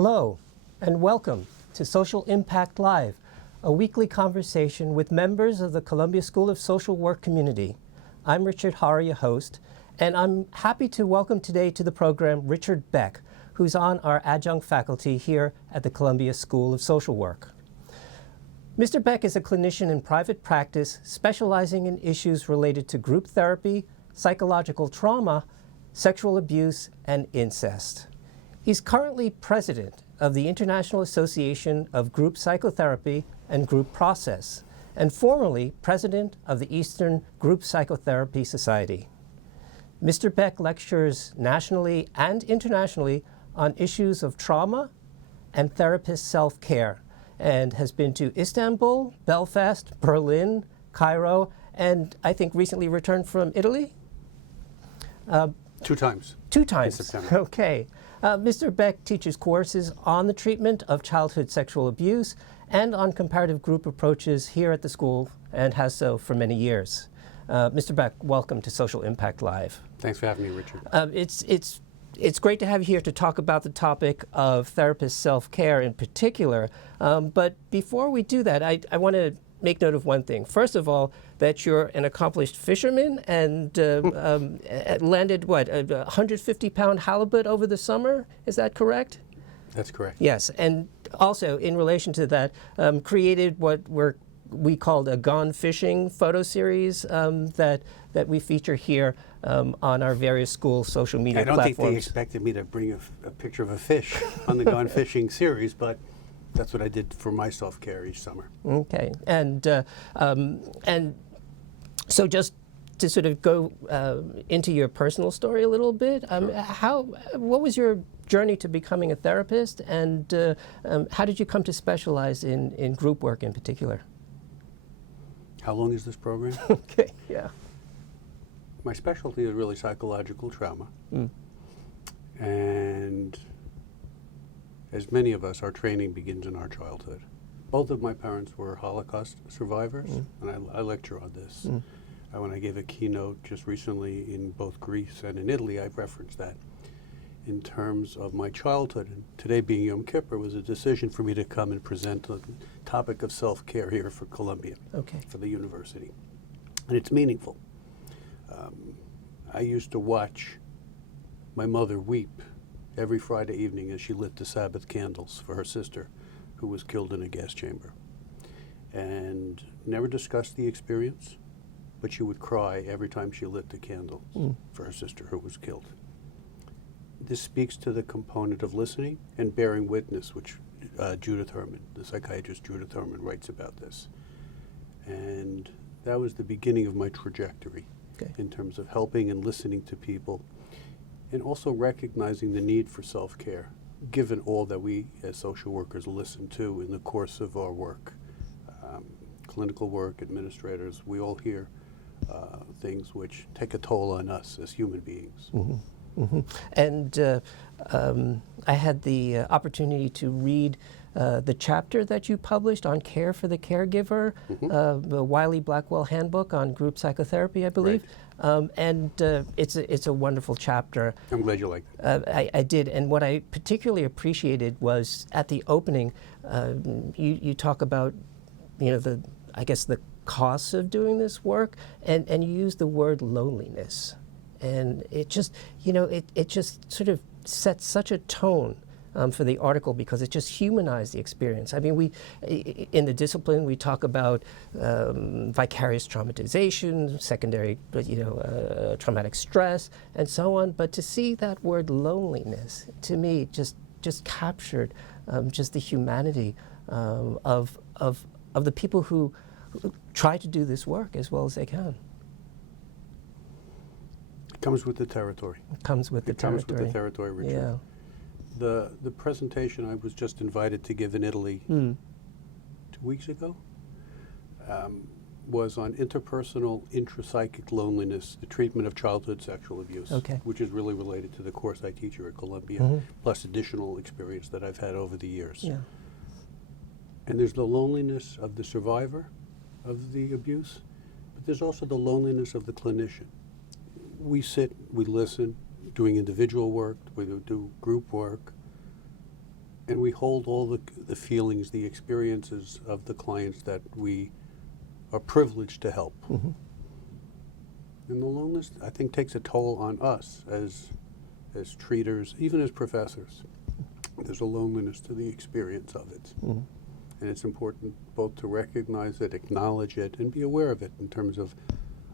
Hello, and welcome to Social Impact Live, a weekly conversation with members of the Columbia School of Social Work community. I'm Richard Hara, your host, and I'm happy to welcome today to the program Richard Beck, who's on our adjunct faculty here at the Columbia School of Social Work. Mr. Beck is a clinician in private practice specializing in issues related to group therapy, psychological trauma, sexual abuse, and incest. He's currently president of the International Association of Group Psychotherapy and Group Process, and formerly president of the Eastern Group Psychotherapy Society. Mr. Beck lectures nationally and internationally on issues of trauma and therapist self-care, and has been to Istanbul, Belfast, Berlin, Cairo, and I think recently returned from Italy? Two times. Two times. In September. Okay. Mr. Beck teaches courses on the treatment of childhood sexual abuse and on comparative group approaches here at the school, and has so for many years. Mr. Beck, welcome to Social Impact Live. Thanks for having me, Richard. It's great to have you here to talk about the topic of therapist self-care in particular. But before we do that, I want to make note of one thing. First of all, that you're an accomplished fisherman and landed, what, a 150-pound halibut over the summer? Is that correct? That's correct. Yes, and also in relation to that, created what we called a Gone Fishing photo series that we feature here on our various school social media platforms. I don't think they expected me to bring a picture of a fish on the Gone Fishing series, but that's what I did for my self-care each summer. Okay, and so just to sort of go into your personal story a little bit, Sure. What was your journey to becoming a therapist, and how did you come to specialize in group work in particular? How long is this program? Okay, yeah. My specialty is really psychological trauma. And as many of us, our training begins in our childhood. Both of my parents were Holocaust survivors, and I lecture on this. When I gave a keynote just recently in both Greece and in Italy, I've referenced that. In terms of my childhood, and today being Yom Kippur, was a decision for me to come and present the topic of self-care here for Columbia, for the university. And it's meaningful. I used to watch my mother weep every Friday evening as she lit the Sabbath candles for her sister, who was killed in a gas chamber. And never discussed the experience, but she would cry every time she lit the candles for her sister who was killed. This speaks to the component of listening and bearing witness, which Judith Herman, the psychiatrist Judith Herman, writes about this. And that was the beginning of my trajectory in terms of helping and listening to people, and also recognizing the need for self-care, given all that we as social workers listen to in the course of our work. Clinical work, administrators, we all hear things which take a toll on us as human beings. And I had the opportunity to read the chapter that you published on care for the caregiver, the Wiley Blackwell Handbook on Group Psychotherapy, I believe. Right. And it's a wonderful chapter. I'm glad you liked it. I did, and what I particularly appreciated was at the opening, you talk about, the costs of doing this work, and you use the word loneliness. And it just, it just sort of sets such a tone for the article, because it just humanized the experience. I mean, in the discipline, we talk about vicarious traumatization, secondary, traumatic stress, and so on. But to see that word loneliness, to me, just captured just the humanity of the people who try to do this work as well as they can. It comes with the territory. It comes with the territory. It comes with the territory, Richard. Yeah. The presentation I was just invited to give in Italy 2 weeks ago was on interpersonal intrapsychic loneliness, the treatment of childhood sexual abuse, which is really related to the course I teach here at Columbia, plus additional experience that I've had over the years. Yeah. And there's the loneliness of the survivor of the abuse, but there's also the loneliness of the clinician. We sit, we listen, doing individual work, we do group work, And we hold all the feelings, the experiences of the clients that we are privileged to help. Mm-hmm. And the loneliness, I think, takes a toll on us as treaters, even as professors. There's a loneliness to the experience of it. Mm-hmm. And it's important both to recognize it, acknowledge it, and be aware of it in terms of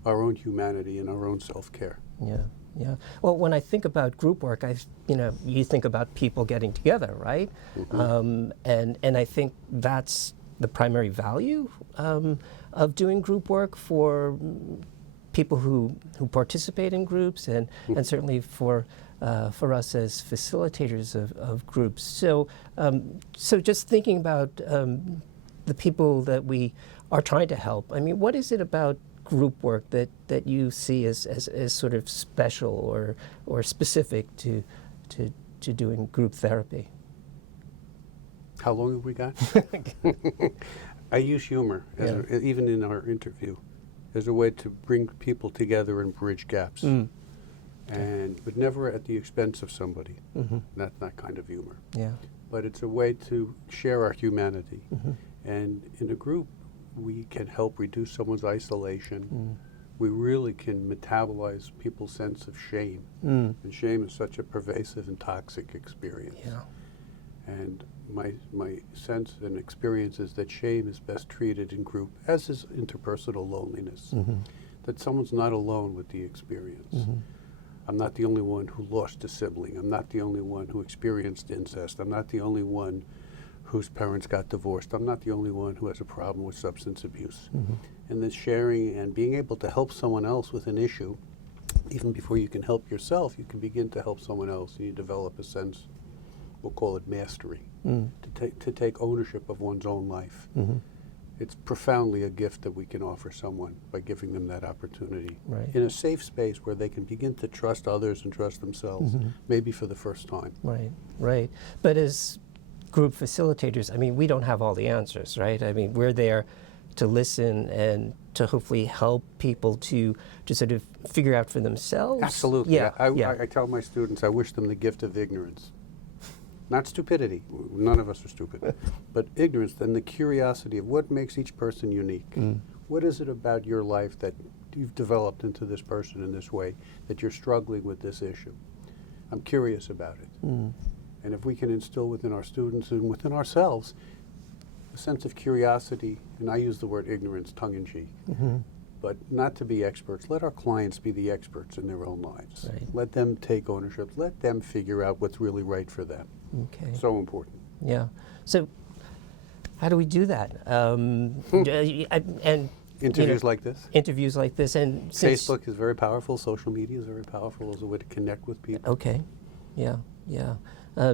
our own humanity and our own self-care. Yeah, yeah. Well, when I think about group work, you think about people getting together, right? Mm-hmm. And I think that's the primary value of doing group work for people who participate in groups, and certainly for us as facilitators of groups. So just thinking about the people that we are trying to help, I mean, what is it about group work that you see as sort of special or specific to doing group therapy? How long have we got? I use humor, even in our interview, as a way to bring people together and bridge gaps. But never at the expense of somebody. Mm-hmm. That's that kind of humor. Yeah. But it's a way to share our humanity. Mm-hmm. And in a group, we can help reduce someone's isolation. Mm. We really can metabolize people's sense of shame. Mm. And shame is such a pervasive and toxic experience. Yeah. And my sense and experience is that shame is best treated in group, as is interpersonal loneliness. Mm-hmm. That someone's not alone with the experience. Mm-hmm. I'm not the only one who lost a sibling. I'm not the only one who experienced incest. I'm not the only one whose parents got divorced. I'm not the only one who has a problem with substance abuse. Mm-hmm. And this sharing and being able to help someone else with an issue, even before you can help yourself, you can begin to help someone else, and you develop a sense, we'll call it mastery, to take ownership of one's own life. Mm-hmm. It's profoundly a gift that we can offer someone by giving them that opportunity Right. in a safe space where they can begin to trust others and trust themselves, maybe for the first time. Right, right. But as group facilitators, I mean, we don't have all the answers, right? I mean, we're there to listen and to hopefully help people to sort of figure out for themselves. Absolutely. Yeah. I tell my students I wish them the gift of ignorance. Not stupidity. None of us are stupid. But ignorance, and the curiosity of what makes each person unique. What is it about your life that you've developed into this person in this way, that you're struggling with this issue? I'm curious about it. And if we can instill within our students and within ourselves a sense of curiosity, and I use the word ignorance tongue-in-cheek, but not to be experts. Let our clients be the experts in their own lives. Right. Let them take ownership. Let them figure out what's really right for them. Okay. So important. Yeah. So how do we do that? And Interviews like this. Interviews like this, and Facebook is very powerful. Social media is very powerful as a way to connect with people. Okay. Yeah. Yeah.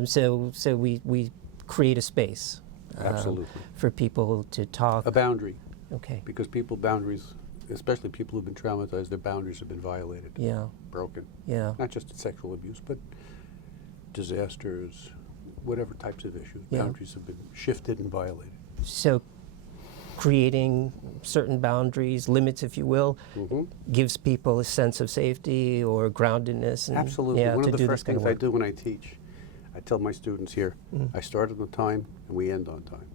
So we create a space. Absolutely. For people to talk. A boundary. Okay. Because boundaries, especially people who've been traumatized, their boundaries have been violated, Yeah. broken. Yeah. Not just sexual abuse, but disasters, whatever types of issues. Yeah. Boundaries have been shifted and violated. So creating certain boundaries, limits, if you will, gives people a sense of safety or groundedness. And, Absolutely. Yeah, One to of the do first this kind things of I work. do when I teach, I tell my students here, I start on time and we end on time.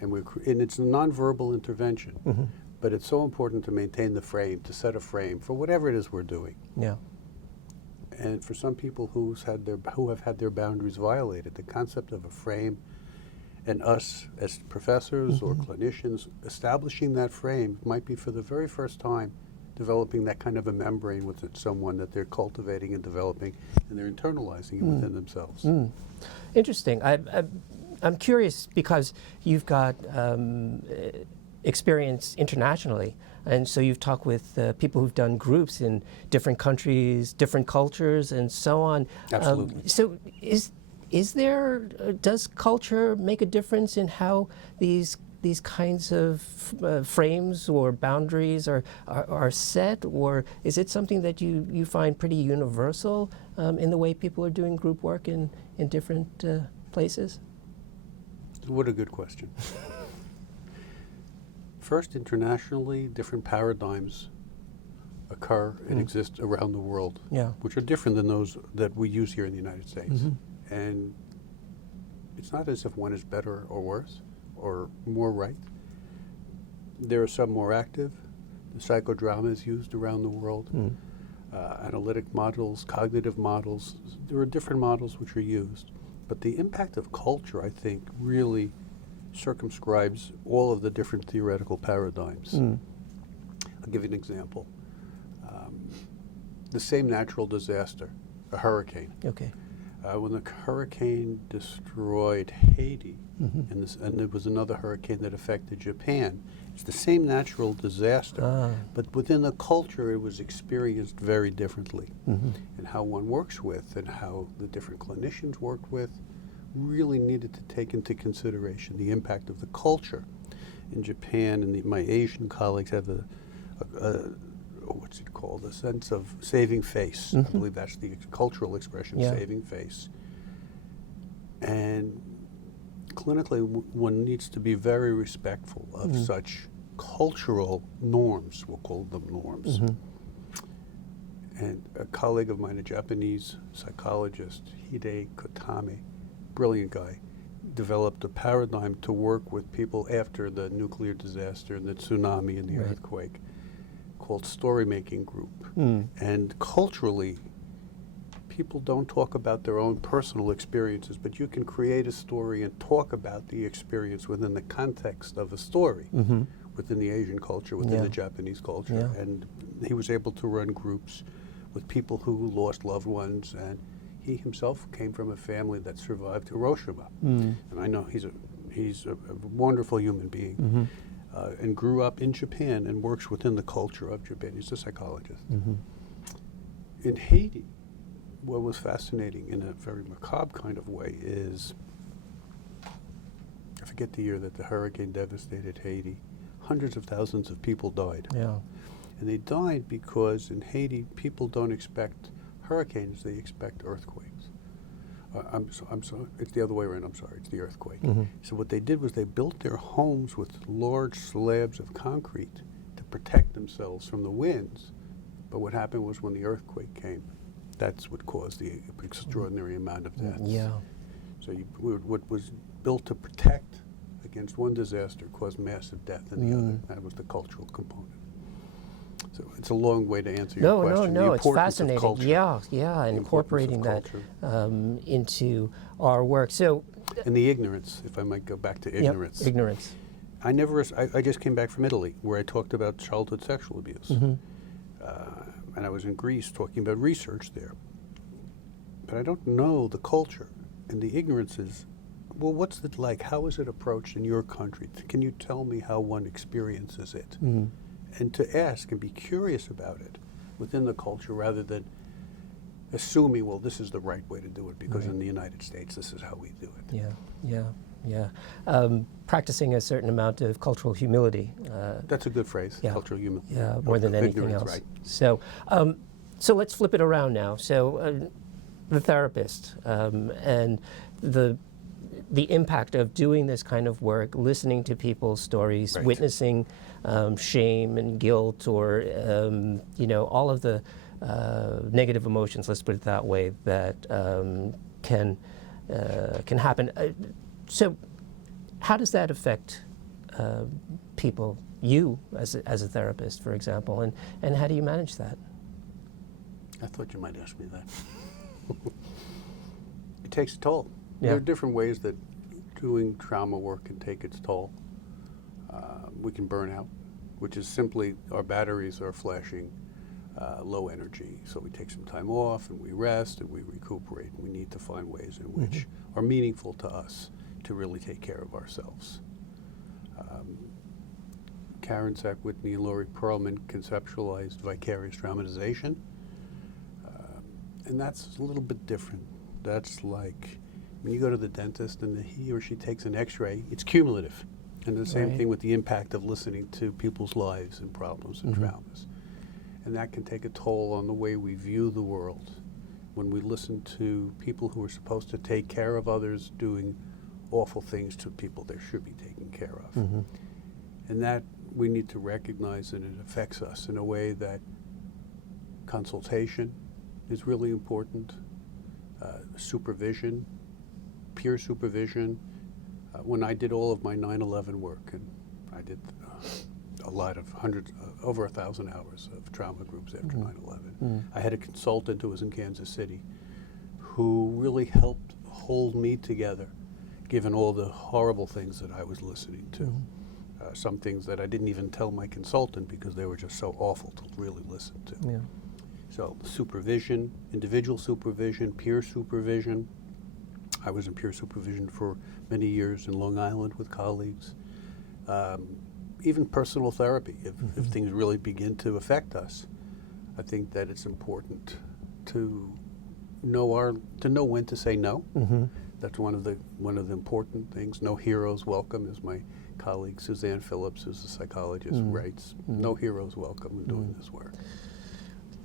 And it's a nonverbal intervention, but it's so important to maintain the frame, to set a frame for whatever it is we're doing. Yeah. And for some people who have had their boundaries violated, the concept of a frame, and us as professors or clinicians establishing that frame might be for the very first time developing that kind of a membrane with someone that they're cultivating and developing, and they're internalizing it within themselves. Interesting. I'm curious because you've got experience internationally, and so you've talked with people who've done groups in different countries, different cultures, and so on. Absolutely. So does culture make a difference in how these kinds of frames or boundaries are set, or is it something that you find pretty universal in the way people are doing group work in different places? What a good question. First, internationally, different paradigms occur and exist around the world, which are different than those that we use here in the United States. And it's not as if one is better or worse or more right. There are some more active. The psychodrama is used around the world. Analytic models, cognitive models. There are different models which are used. But the impact of culture, I think, really circumscribes all of the different theoretical paradigms. I'll give you an example. The same natural disaster, a hurricane. Okay. When the hurricane destroyed Haiti, and there was another hurricane that affected Japan, it's the same natural disaster, but within the culture it was experienced very differently. And how one works with and how the different clinicians worked with really needed to take into consideration the impact of the culture. In Japan, and my Asian colleagues have what's it called, a sense of saving face. I believe that's the cultural expression, saving face. And clinically, one needs to be very respectful of such cultural norms, we'll call them norms. And a colleague of mine, a Japanese psychologist, Hide Kotame, brilliant guy, developed a paradigm to work with people after the nuclear disaster and the tsunami and the earthquake, called story-making group. And culturally, people don't talk about their own personal experiences, but you can create a story and talk about the experience within the context of a story, within the Asian culture, within the Japanese culture. And he was able to run groups with people who lost loved ones, and he himself came from a family that survived Hiroshima. And I know he's a wonderful human being. And grew up in Japan and works within the culture of Japan. He's a psychologist. In Haiti, what was fascinating in a very macabre kind of way is, I forget the year that the hurricane devastated Haiti, hundreds of thousands of people died. And they died because in Haiti, people don't expect hurricanes, they expect earthquakes. I'm sorry, it's the other way around, I'm sorry, it's the earthquake. So what they did was they built their homes with large slabs of concrete to protect themselves from the winds. But what happened was when the earthquake came, that's what caused the extraordinary amount of deaths. So what was built to protect against one disaster caused massive death in the other. That was the cultural component. So it's a long way to answer your question. No, the it's fascinating. And incorporating that into our work. So, and the ignorance, if I might go back to ignorance. Ignorance. I just came back from Italy, where I talked about childhood sexual abuse. And I was in Greece talking about research there. But I don't know the culture, and the ignorance is, well, what's it like? How is it approached in your country? Can you tell me how one experiences it? And to ask and be curious about it within the culture rather than assuming, well, this is the right way to do it because in the United States, this is how we do it. Practicing a certain amount of cultural humility. That's a good phrase, cultural humility. More than anything else. Right. So, so let's flip it around now. So the therapist and the impact of doing this kind of work, listening to people's stories, witnessing shame and guilt, or all of the negative emotions, let's put it that way, that can happen. So how does that affect people, you as a therapist, for example, and how do you manage that? I thought you might ask me that. It takes a toll. There are different ways that doing trauma work can take its toll. We can burn out, which is simply our batteries are flashing low energy. So we take some time off and we rest and we recuperate. And we need to find ways in which are meaningful to us to really take care of ourselves. Karen Sack Whitney and Laurie Perlman conceptualized vicarious traumatization. And that's a little bit different. That's like when you go to the dentist and he or she takes an x-ray, it's cumulative. And the same thing with the impact of listening to people's lives and problems and traumas. And that can take a toll on the way we view the world. When we listen to people who are supposed to take care of others doing awful things to people they should be taken care of. And that we need to recognize that it affects us in a way that consultation is really important, supervision, peer supervision. When I did all of my 9/11 work, and I did a lot of hundreds, over 1,000 hours of trauma groups after 9/11. I had a consultant who was in Kansas City who really helped hold me together, given all the horrible things that I was listening to. Some things that I didn't even tell my consultant because they were just so awful to really listen to. Yeah. So supervision, individual supervision, peer supervision. I was in peer supervision for many years in Long Island with colleagues. Even personal therapy, if things really begin to affect us. I think that it's important to know when to say no. That's one of the important things. No heroes welcome, as my colleague Suzanne Phillips, who's a psychologist, writes. No heroes welcome in doing this work.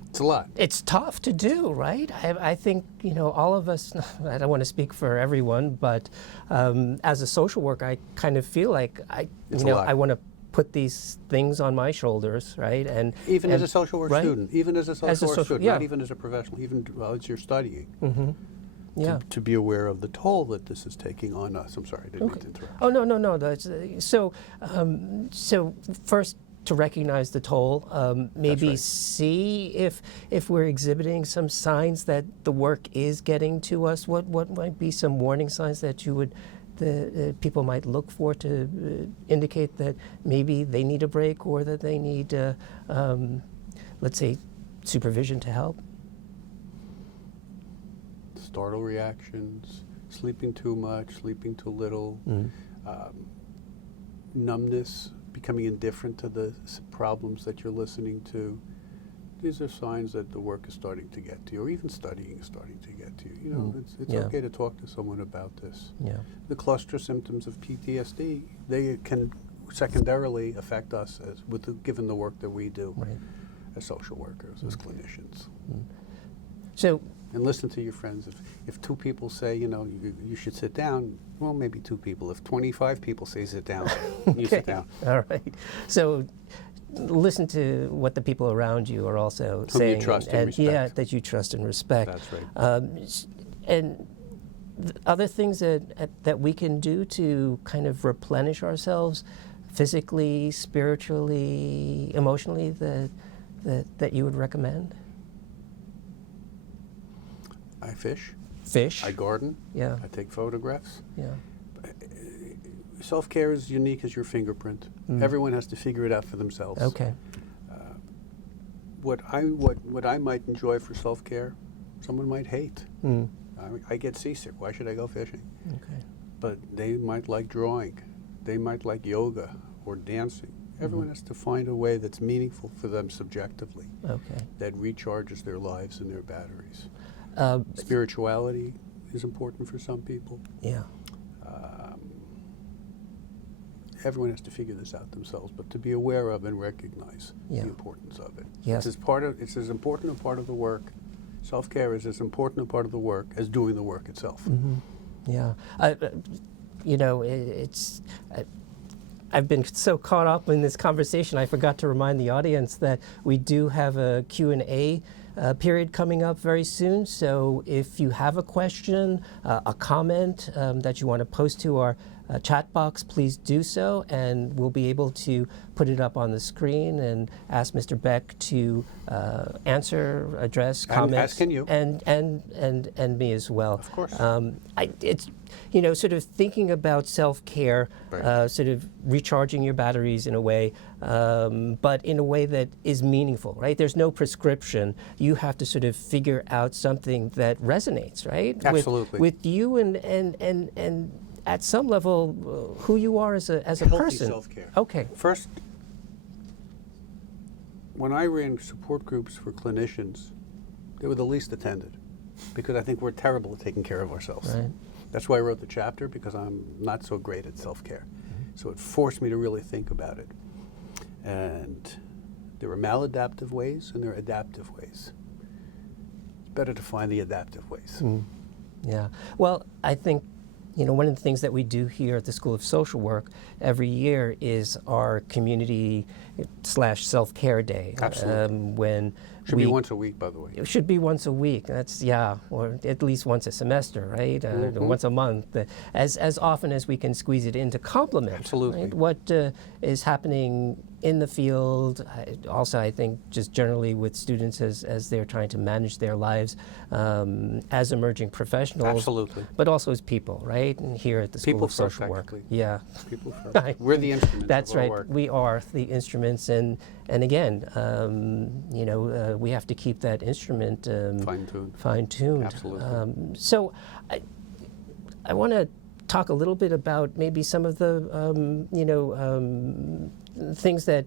It's a lot. It's tough to do, right? I think, all of us, I don't want to speak for everyone, but as a social worker, I kind of feel like I want to put these things on my shoulders, right? And even as a social work student, even as a social work student, yeah. Not even as a professional, even as you're studying. Yeah. To be aware of the toll that this is taking on us. I'm sorry, I didn't mean to interrupt. Oh, no. That's, so first, to recognize the toll, maybe right. see if we're exhibiting some signs that the work is getting to us. What might be some warning signs that you would, the people might look for to indicate that maybe they need a break or that they need, let's say, supervision to help? Startle reactions, sleeping too much, sleeping too little, numbness, becoming indifferent to the problems that you're listening to. These are signs that the work is starting to get to you, or even studying is starting to get to you. It's okay to talk to someone about this. Yeah. The cluster symptoms of PTSD, they can secondarily affect us given the work that we do as social workers, as clinicians. So. And listen to your friends. If two people say, you should sit down, well, maybe two people. If 25 people say sit down, you sit down. All right. So listen to what the people around you are also Whom saying. you trust and respect. Yeah, that you trust and respect. That's right. And other things that we can do to kind of replenish ourselves physically, spiritually, emotionally that you would recommend? I fish. Fish? I garden. Yeah. I take photographs. Yeah. Self-care is unique as your fingerprint. Everyone has to figure it out for themselves. Okay. What I might enjoy for self-care, someone might hate. I get seasick. Why should I go fishing? Okay. But they might like drawing. They might like yoga or dancing. Everyone has to find a way that's meaningful for them subjectively. Okay. That recharges their lives and their batteries. Spirituality is important for some people. Yeah. Everyone has to figure this out themselves, but to be aware of and recognize the importance of it. Yes. It's as important a part of the work. Self-care is as important a part of the work as doing the work itself. Yeah. I've been so caught up in this conversation, I forgot to remind the audience that we do have a Q&A period coming up very soon. So if you have a question, a comment that you want to post to our chat box, please do so, and we'll be able to put it up on the screen and ask Mr. Beck to answer, address comments. Asking you. And me as well. Of course. It's sort of thinking about self-care, sort of recharging your batteries in a way, but in a way that is meaningful, right? There's no prescription. You have to sort of figure out something that resonates, right? Absolutely. With you and at some level, who you are as a Healthy person. Self-care. Okay. First, when I ran support groups for clinicians, they were the least attended because I think we're terrible at taking care of ourselves. Right. That's why I wrote the chapter, because I'm not so great at self-care. So it forced me to really think about it. And there are maladaptive ways and there are adaptive ways. It's better to find the adaptive ways. Yeah. Well, I think one of the things that we do here at the School of Social Work every year is our community /self-care day. Absolutely. When Should be once a week, by the way. It should be once a week. That's, yeah, or at least once a semester, right? Once a month, as often as we can squeeze it in to complement. Absolutely. Right? What is happening in the field. Also, I think just generally with students as they're trying to manage their lives as emerging professionals. Absolutely. But also as people, right? And here at the School People of Social Work. practically. Yeah. People first. We're the instruments That's of our right. work. We are the instruments, and again, we have to keep that instrument Fine-tuned. fine-tuned. Absolutely. So, I want to talk a little bit about maybe some of the things that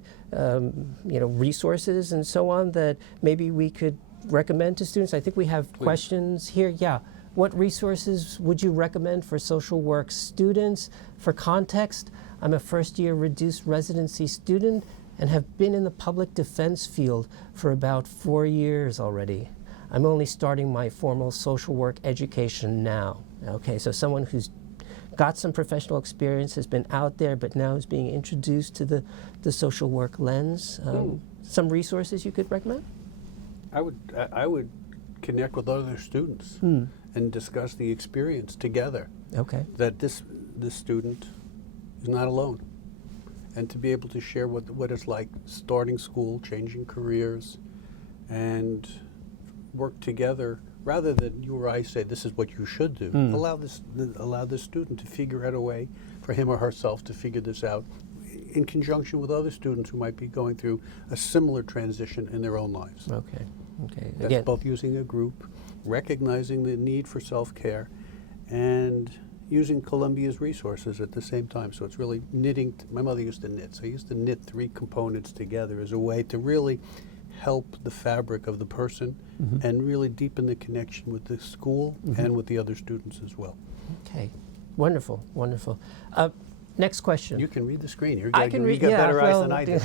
resources and so on that maybe we could recommend to students. I think we have questions here. Yeah. What resources would you recommend for social work students? For context, I'm a first-year reduced residency student and have been in the public defense field for about 4 years already. I'm only starting my formal social work education now. Okay, so someone who's got some professional experience, has been out there, but now is being introduced to the social work lens. Some resources you could recommend? I would connect with other students and discuss the experience together. Okay. That this student is not alone, and to be able to share what it's like starting school, changing careers, and work together rather than you or I say this is what you should do. Allow this student to figure out a way for him or herself to figure this out in conjunction with other students who might be going through a similar transition in their own lives. Okay. That's Again, both using a group, recognizing the need for self-care, and using Columbia's resources at the same time. So it's really knitting. My mother used to knit, so I used to knit 3 components together as a way to really help the fabric of the person and really deepen the connection with the school and with the other students as well. Okay. Wonderful. Wonderful. Next question. You can read the screen. You I can read. got Yeah, better eyes well, than I do.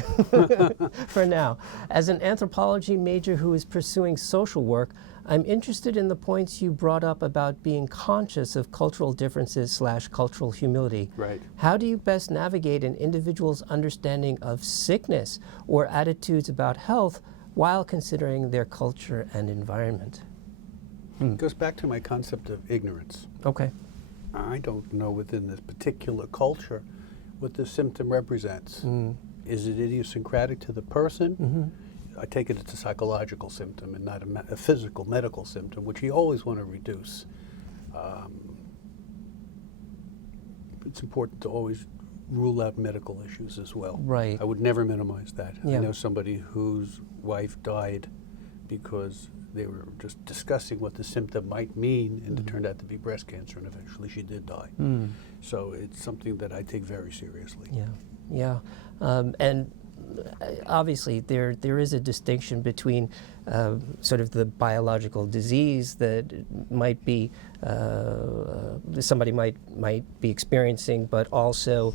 For now, as an anthropology major who is pursuing social work, I'm interested in the points you brought up about being conscious of cultural differences / cultural humility. Right. How do you best navigate an individual's understanding of sickness or attitudes about health while considering their culture and environment? It goes back to my concept of ignorance. Okay. I don't know within this particular culture what the symptom represents. Is it idiosyncratic to the person? I take it it's a psychological symptom and not a physical, medical symptom, which you always want to reduce. It's important to always rule out medical issues as well. Right. I would never minimize that. Yeah. I know somebody whose wife died because they were just discussing what the symptom might mean, and it turned out to be breast cancer, and eventually she did die. So it's something that I take very seriously. Yeah. And obviously there is a distinction between sort of the biological disease that might be somebody might be experiencing, but also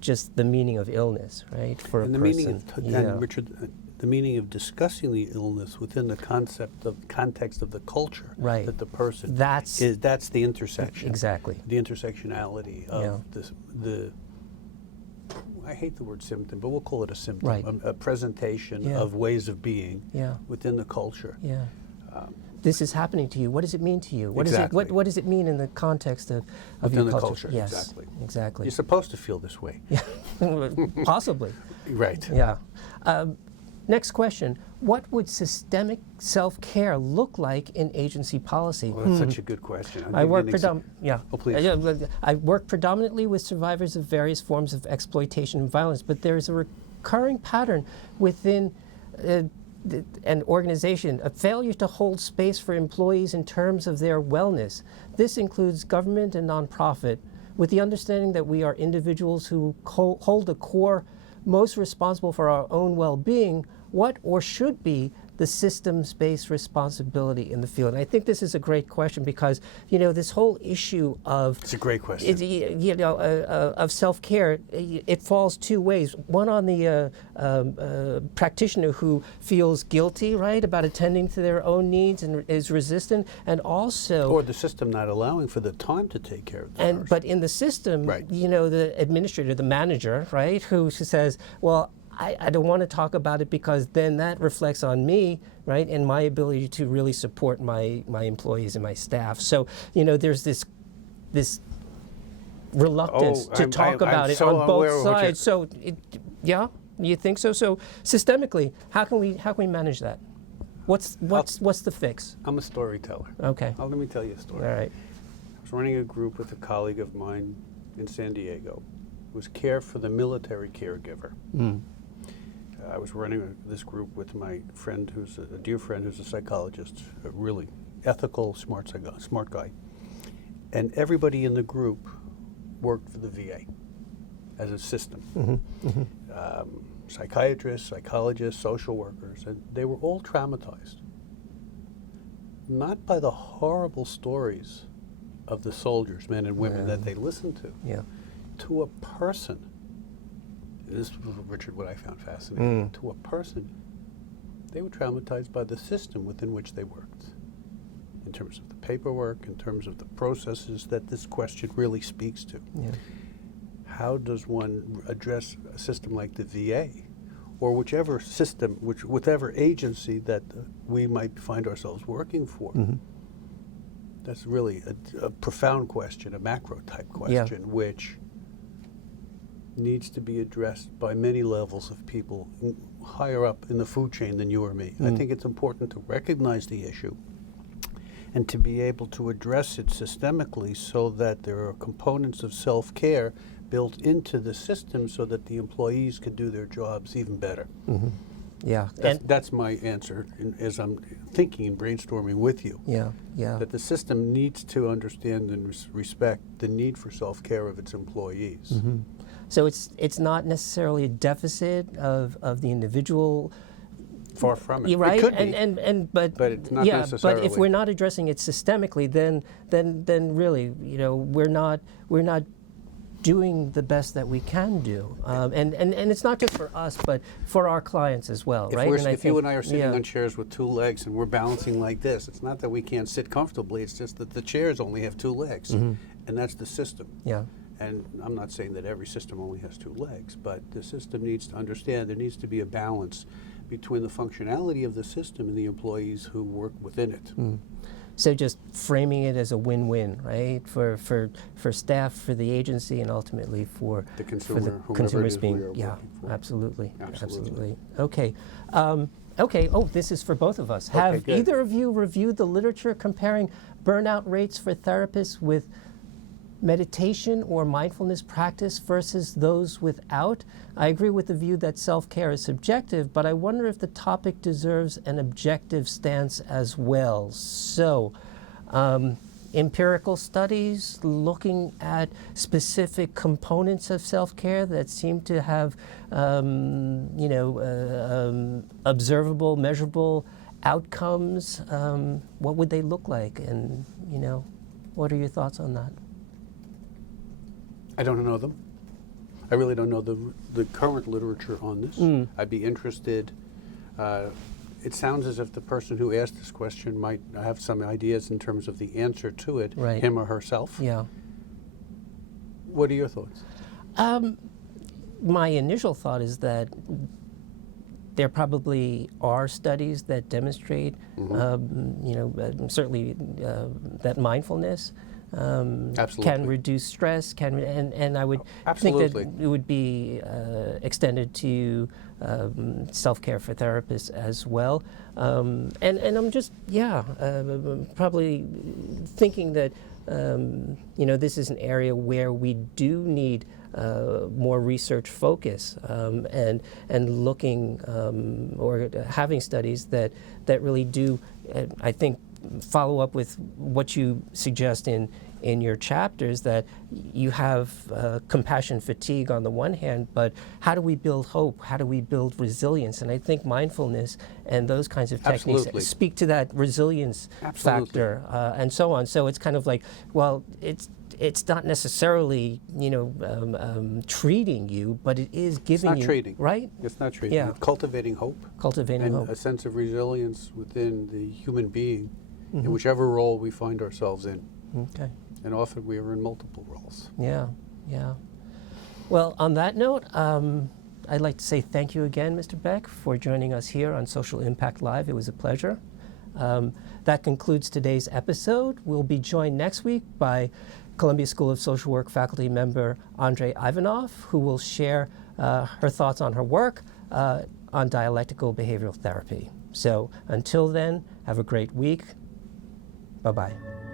just the meaning of illness, right? For And a the person. meaning of, and Richard, the meaning of discussing the illness within the context of the culture Right. that the person That's that's the intersection. exactly. The intersectionality of the I hate the word symptom, but we'll call it a symptom, Right. a presentation Yeah. of ways of being Yeah. within the culture. Yeah. This is happening to you. What does it mean to you? What Exactly. what does it mean in the context of Within your the culture? culture, Yes, exactly. exactly. You're supposed to feel this way. Possibly. Right. Yeah. Next question. What would systemic self-care look like in agency policy? Well, that's such a good question. I'll I give you work an exa- yeah. Oh, please. I work predominantly with survivors of various forms of exploitation and violence, but there is a recurring pattern within an organization, a failure to hold space for employees in terms of their wellness. This includes government and nonprofit, with the understanding that we are individuals who hold the core most responsible for our own well-being. What or should be the systems-based responsibility in the field? And I think this is a great question because, this whole issue of It's a great question. of self-care, it falls 2 ways. One on the practitioner who feels guilty, right, about attending to their own needs and is resistant, and also Or the system not allowing for the time to take care of theirs. but in the system, Right. the administrator, the manager, right, who says, well, I don't want to talk about it because then that reflects on me, right, and my ability to really support my employees and my staff. So, there's this reluctance to talk about it on both sides. So, you think so? So, systemically, how can we manage that? What's the fix? I'm a storyteller. Okay. Let me tell you a story. All right. I was running a group with a colleague of mine in San Diego. It was Care for the Military Caregiver. I was running this group with my friend, who's a dear friend, who's a psychologist, a really ethical, smart guy. And everybody in the group worked for the VA as a system. Psychiatrists, psychologists, social workers, and they were all traumatized. Not by the horrible stories of the soldiers, men and women, that they listened to. Yeah. To a person, this was, Richard, what I found fascinating, to a person, they were traumatized by the system within which they worked, in terms of the paperwork, in terms of the processes that this question really speaks to. Yeah. How does one address a system like the VA, or whichever system, whatever agency that we might find ourselves working for? That's really a profound question, a macro type question, which needs to be addressed by many levels of people higher up in the food chain than you or me. I think it's important to recognize the issue and to be able to address it systemically so that there are components of self-care built into the system so that the employees can do their jobs even better. Yeah. That's my answer as I'm thinking and brainstorming with you. Yeah. That the system needs to understand and respect the need for self-care of its employees. So it's not necessarily a deficit of the individual. Far from it. Right? It could be. But it's not necessarily. But if we're not addressing it systemically, then really, we're not doing the best that we can do, and it's not just for us, but for our clients as well, right? If you and I are sitting on chairs with two legs and we're balancing like this, it's not that we can't sit comfortably. It's just that the chairs only have two legs, and that's the system. Yeah. And I'm not saying that every system only has two legs, but the system needs to understand there needs to be a balance between the functionality of the system and the employees who work within it. So just framing it as a win-win, right, for staff, for the agency, and ultimately for the consumer, for the consumers being, absolutely. Okay. Okay. Oh, this is for both of us. Have either of you reviewed the literature comparing burnout rates for therapists with meditation or mindfulness practice versus those without? I agree with the view that self-care is subjective, but I wonder if the topic deserves an objective stance as well. So, empirical studies looking at specific components of self-care that seem to have, observable, measurable outcomes. What would they look like? And, what are your thoughts on that? I don't know them. I really don't know the current literature on this. I'd be interested. It sounds as if the person who asked this question might have some ideas in terms of the answer to it, him or herself. Yeah. What are your thoughts? My initial thought is that there probably are studies that demonstrate, certainly that mindfulness can reduce stress, and I would think that it would be extended to self-care for therapists as well. And I'm just, probably thinking that, this is an area where we do need more research focus and looking or having studies that really do, I think, follow up with what you suggest in your chapters, that you have compassion fatigue on the one hand, but how do we build hope? How do we build resilience? And I think mindfulness and those kinds of techniques speak to that resilience factor and so on. So it's kind of like, well, it's not necessarily, treating you, but it is giving you. It's not treating. Right? It's not treating. Yeah. It's cultivating hope. Cultivating hope. And a sense of resilience within the human being in whichever role we find ourselves in. Okay. And often we are in multiple roles. Yeah. Well, on that note, I'd like to say thank you again, Mr. Beck, for joining us here on Social Impact Live. It was a pleasure. That concludes today's episode. We'll be joined next week by Columbia School of Social Work faculty member Andre Ivanov, who will share her thoughts on her work on dialectical behavioral therapy. So until then, have a great week. Bye-bye.